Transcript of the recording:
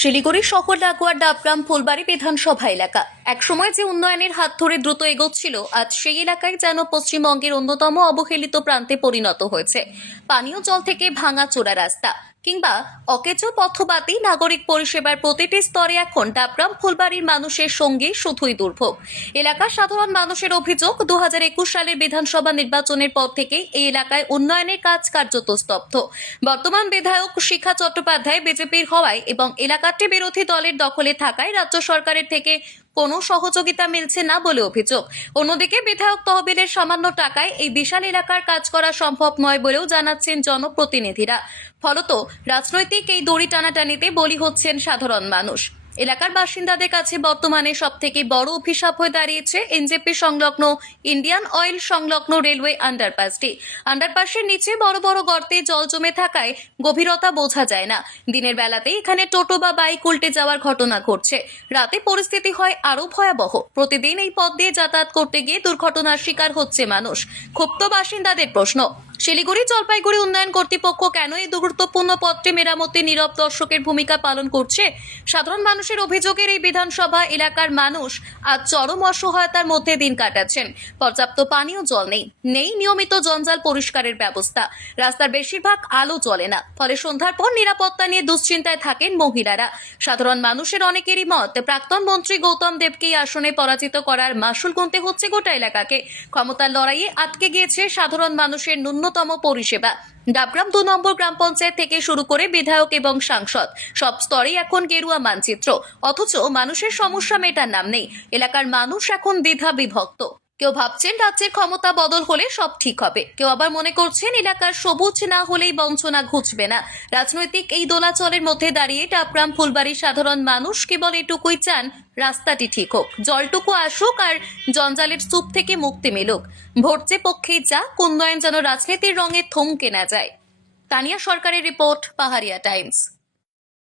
শিলিগুড়ি শহর লাগোয়ার ডাবগ্রাম, ফুলবাড়ি বিধানসভা এলাকা। একসময় যে উন্নয়নের হাত ধরে দ্রুত এগোচ্ছিল, আজ সেই এলাকায় যেন পশ্চিমবঙ্গের অন্যতম অবহেলিত প্রান্তে পরিণত হয়েছে। পানীয় জল থেকে ভাঙা চোরা রাস্তা কিংবা অকেজো পথবাতি নাগরিক পরিষেবার প্রতিটি স্তরে এখন ডাবগ্রাম ফুলবাড়ির মানুষের সঙ্গে শুধুই দুর্ভোগ। এলাকার সাধারণ মানুষের অভিযোগ দু হাজার একুশ সালের বিধানসভা নির্বাচনের পর থেকে এই এলাকায় উন্নয়নের কাজ কার্যত স্তব্ধ। বর্তমান বিধায়ক শিক্ষা চট্টোপাধ্যায় বিজেপির হওয়ায় এবং এলাকাটি বিরোধী দলের দখলে থাকায় রাজ্য সরকারের থেকে কোনো সহযোগিতা মিলছে না বলে অভিযোগ। অন্যদিকে বিধায়ক তহবিলের সামান্য টাকায় এই বিশাল এলাকার কাজ করা সম্ভব নয় বলেও জানাচ্ছেন জনপ্রতিনিধিরা। ফলত রাজনৈতিক এই দড়ি টানাটানিতে বলি হচ্ছেন সাধারণ মানুষ। এলাকার বাসিন্দাদের কাছে বর্তমানে সব থেকে বড় অভিশাপ হয়ে দাঁড়িয়েছে এনজেপি সংলগ্ন ইন্ডিয়ান অয়েল সংলগ্ন রেলওয়ে আন্ডারপাসটি। আন্ডারপাসের নিচে বড় বড় গর্তে জল জমে থাকায় গভীরতা বোঝা যায় না। দিনের বেলাতে এখানে টোটো বা বাইক উল্টে যাওয়ার ঘটনা ঘটছে। রাতে পরিস্থিতি হয় আরও ভয়াবহ। প্রতিদিন এই পথ দিয়ে যাতায়াত করতে গিয়ে দুর্ঘটনার শিকার হচ্ছে মানুষ। ক্ষুব্ধ বাসিন্দাদের প্রশ্ন শিলিগুড়ি জলপাইগুড়ি উন্নয়ন কর্তৃপক্ষ কেন এই গুরুত্বপূর্ণ পথটি মেরামতে নীরব দর্শকের ভূমিকা পালন করছে? সাধারণ মানুষের অভিযোগের এই বিধানসভা এলাকার মানুষ আজ চরম অসহায়তার মধ্যে দিন কাটাচ্ছেন। পর্যাপ্ত পানীয় জল নেই নেই নিয়মিত জঞ্জাল পরিষ্কারের ব্যবস্থা। রাস্তার বেশিরভাগ আলো চলে না, ফলে সন্ধ্যার পর নিরাপত্তা নিয়ে দুশ্চিন্তায় থাকেন মহিলারা। সাধারণ মানুষের অনেকেরই মত, প্রাক্তন মন্ত্রী গৌতম দেবকে এই আসনে পরাজিত করার মাসুল গুনতে হচ্ছে গোটা এলাকাকে। ক্ষমতার লড়াইয়ে আটকে গিয়েছে সাধারণ মানুষের ন্যূনতম পরিষেবা। ডাবগ্রাম দু নম্বর গ্রাম পঞ্চায়েত থেকে শুরু করে বিধায়ক এবং সাংসদ। সব স্তরেই এখন গেরুয়া মানচিত্র। অথচ মানুষের সমস্যা মেটার নাম নেই। এলাকার মানুষ এখন দ্বিধা বিভক্ত কেউ ভাবছেন রাজ্যের ক্ষমতা বদল হলে সব ঠিক হবে। কেউ আবার মনে করছেন এলাকার সবুজ না হলেই বঞ্চনা ঘুচবে না। রাজনৈতিক এই দোলাচলের মধ্যে দাঁড়িয়ে টাপরাম ফুলবাড়ির সাধারণ মানুষ কেবল এটুকুই চান, রাস্তাটি ঠিক হোক। জলটুকু আসুক আর জঞ্জালের স্তূপ থেকে মুক্তি মিলুক। ভোটচে পক্ষেই যা উন্নয়ন যেন রাজনীতির রঙে থমকে না যায়। তানিয়া সরকারের রিপোর্ট, পাহাড়িয়া টাইমস।